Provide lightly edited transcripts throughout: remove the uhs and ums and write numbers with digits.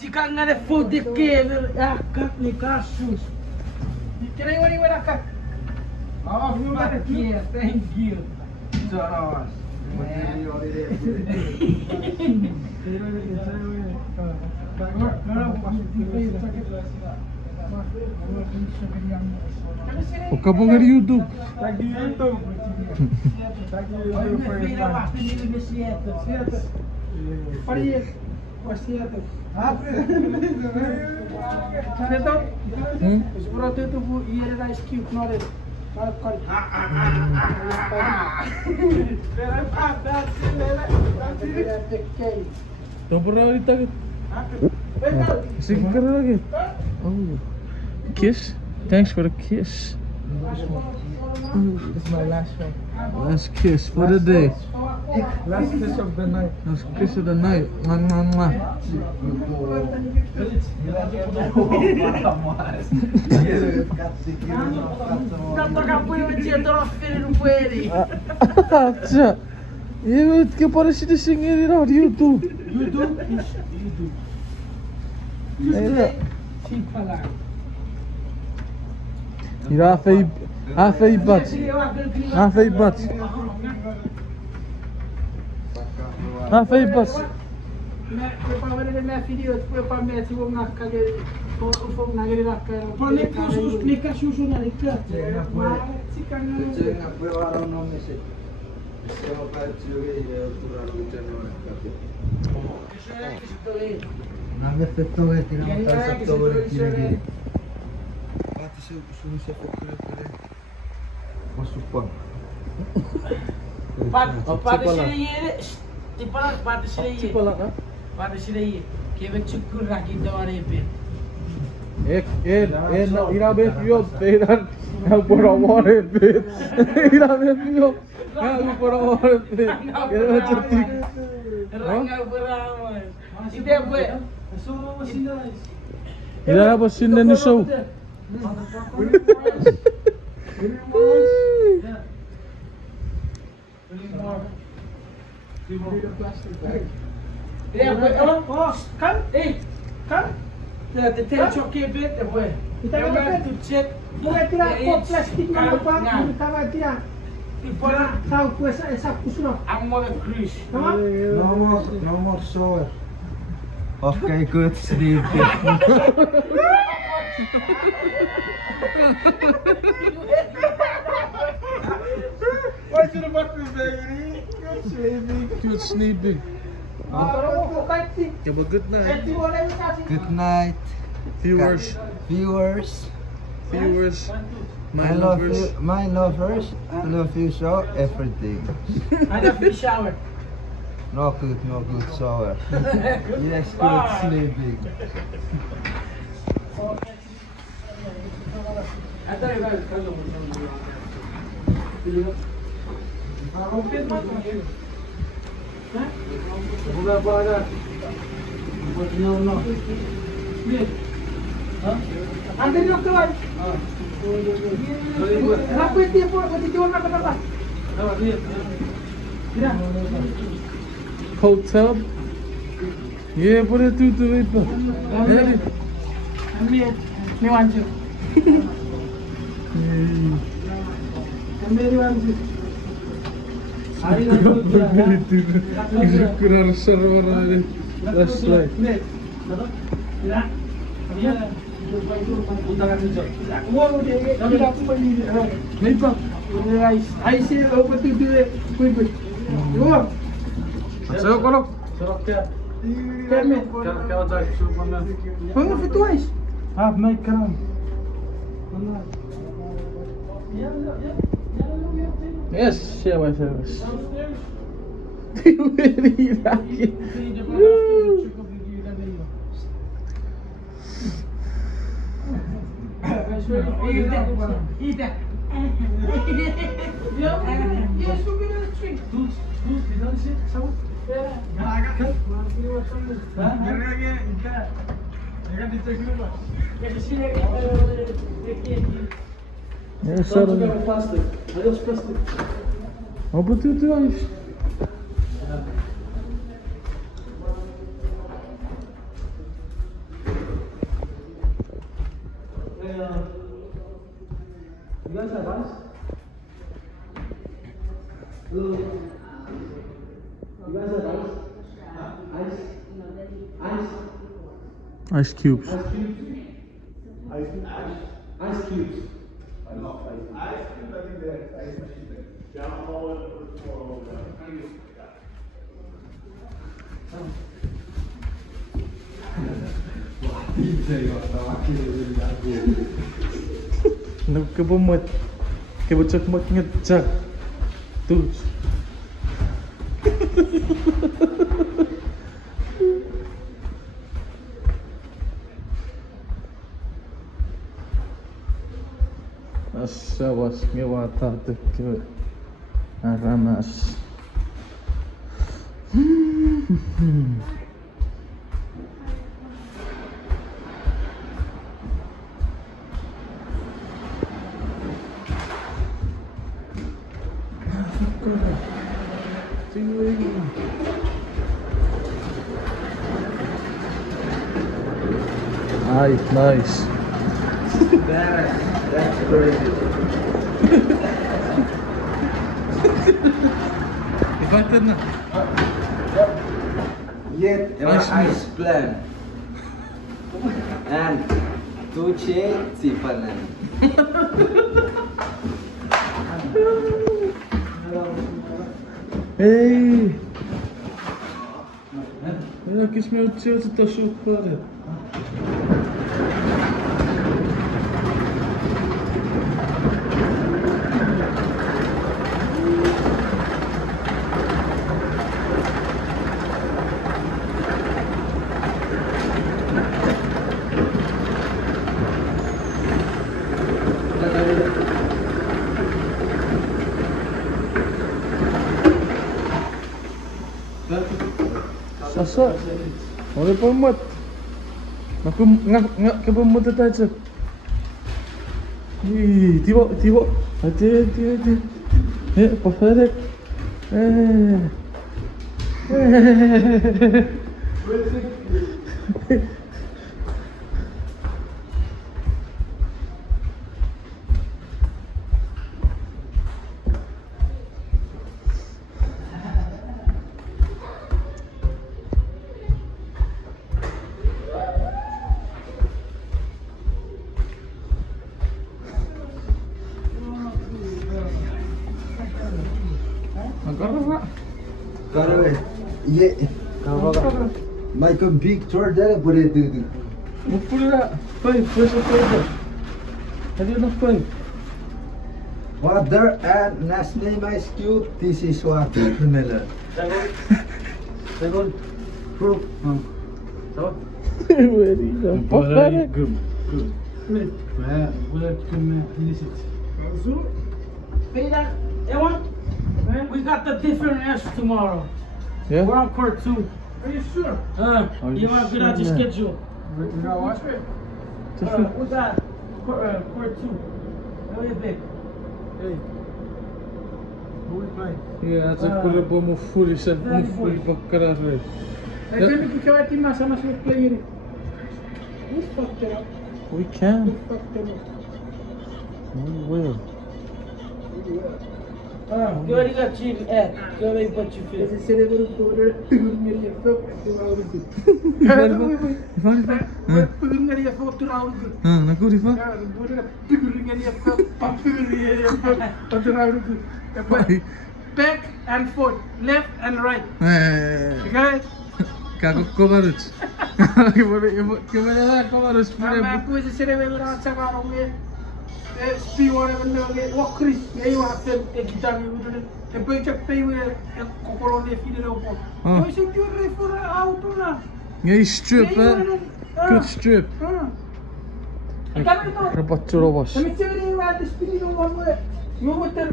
Jika nggak ada food di kiri, akak nih kasus. Dikira ini mana akak? Oh, iya, thank you. Jaros. O ka pong dari YouTube. Lagi YouTube. Seperti itu bu, iya ada ice cube nore. Don't pernah ditagih. Sige ka lagi. Oh, kiss. Thanks for the kiss. This is my last one. Last kiss for the day. Last kiss of the night. Last kiss of the night. Mwah, mwah, mwah. Acha. Ye que parece de singir no YouTube. YouTube. Ira fei bat. Fei bat. Fei bat. Minha filha, depois para mim, se vou na cadeira, o fogo na cadeira, para nem que os explica sujo na liga. Nave fetto che ti non sta sotto volentieri. Infatti se sono sempre quelle. Posso qua. Pada sini tipa pada sini. Pada sini. Keve cukur lagi dawari pe. Ira be pio peran. Por amor pe. Ira be pio. Por amor pe. Kaya chatik. Ranga beramai. Ide bu. Ira na ba sinna ni show. Kan? Kan? Det är tjocka bete bu. Kita kan tu check. Boleh tidak kop plastik mana pak? Kita kan tidak. Ipora tahu kuasa esak kusno. Ammo the cruise. No more sour. Okay, good sleep. Why should have been baby? Good sleeping. Good sleeping. Yeah, but good night. Good night, Viewers. My lovers. My lovers. I love you so everything. I got fish shower. No good shower. Yes, good sleeping. Andai keluar. Kenapa dia pun mesti warna kenapa? Tidak. Cold tub. Yeah, put it through the paper. Ni wancu. Kembali wancu. Kurang server ada. That's right. Wow, dia tidak beli. Lepas, I say over to do it. Quick. Wow. So, kolok. Kami. Mana fituais? My crown. Yes, share my service. Very lucky. Eat that. Yes, we're gonna drink. Yes, sir. Apa tu Ais? Biasa Mas. Lu biasa Mas. Ice. Ice. Ice cubes. Ice cubes. Ice cubes. Nagkabumot. Kabutsak-mot ngejak. Tuh. Asa was ngewata tekut. Aramas. Nice. That's crazy. Ibarat na. Yet, Nice. ice plan. And Tuche Sipanan. Hey! Jakiś miał cię, co to się układa. Sasa, oleh pemat. Aku ngak ke pemat aja. Ih, tiba. Hati. Perfect. Yeah. Michael Big tour there, but it do. Pula. Five. Have you enough five? Water and last name Ice Cube. This is watermelon. Second. Fruit. Very good. Good. Where can finish it? Peter, Ewan, we got the different S tomorrow. Yeah? We're on court 2. Are you sure? Are You you want to get out your sure? schedule? You know what? We got court 2. What do you think? Hey. Who is playing? Yeah, that's a pula po mo fully sa mo fully pagkarare. I think we can team sama sama player. Who fucked it up? We can. Who fucked it up? We will. You already got cheated at. Go away, but you feel. Esse cérebro todo pegurungaria foto tural good. Pegurungaria foto tural good. Naku Rifa? Pegurungaria foto tural good. Back and forth, left and right. Okay? Kako kovaruc. Gimana kovaruc? Nama aku esse cérebro na chama onge. Spione menenge wakris ei wa tem e gitar mi udune e poi che pei we kokoro le fide le opo poi se tu refora auto na Yeah, strip, good strip. Rapat curobos. Kami cewek wa de spini no mo yo motor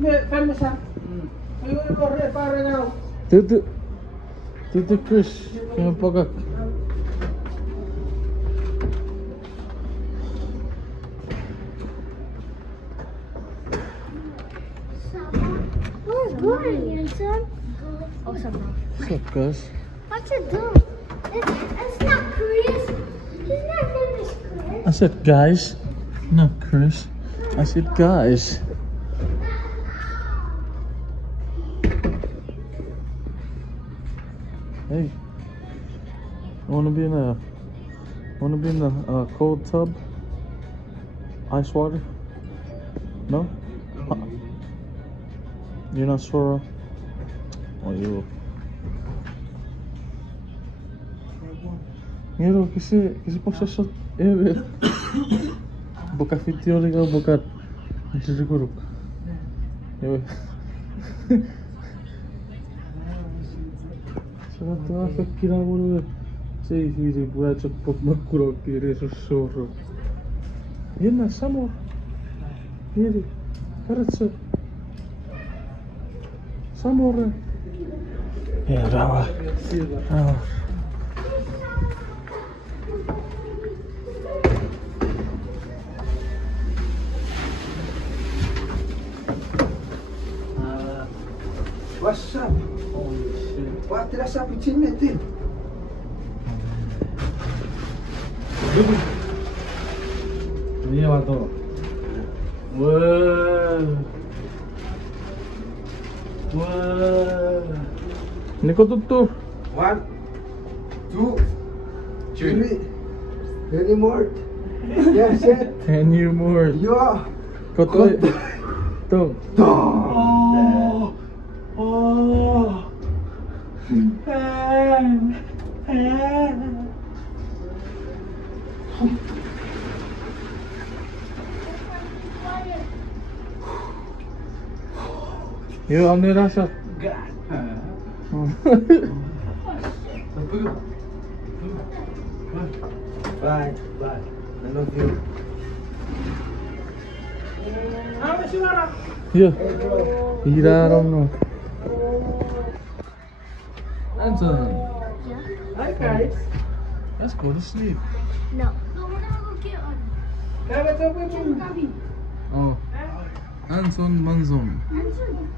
me famesa yo no repara now Tutu Chris, yang pagak. Good, handsome. Oh, something. What's up, guys? What you doing? It's not Chris. His name is Chris. I said guys, not Chris. I said guys. Hey, wanna be in a cold tub? Ice water? No? You're not sure? Oh, you. Ngero kasi pasasot. Evet. Buka video ikaw bukat. Siguro. Evet. Sana traffic kiramono. Sei si può c'è poco culo che reso sorro. Yena samo. Yeri. Karatsa. Samore. Ya rawa. Rawa. What's up? Holy shit. What did I say with you, mate? Iya wato. Wah. Wah. Ini kok tutup? 1, 2, 3. Any more? Yes, yes. Can you more? Yeah. Kau tu. Tu. Oh. Oh. Yo, amne rasa. Bye. Bye. I love you. How is your mother? Yeah. Hey, bro. I don't know. Anton, Hi guys. let's go to sleep. No. No, we're gonna go get on. Kaya ito po yung Oh. Anton Manzon. Handsome.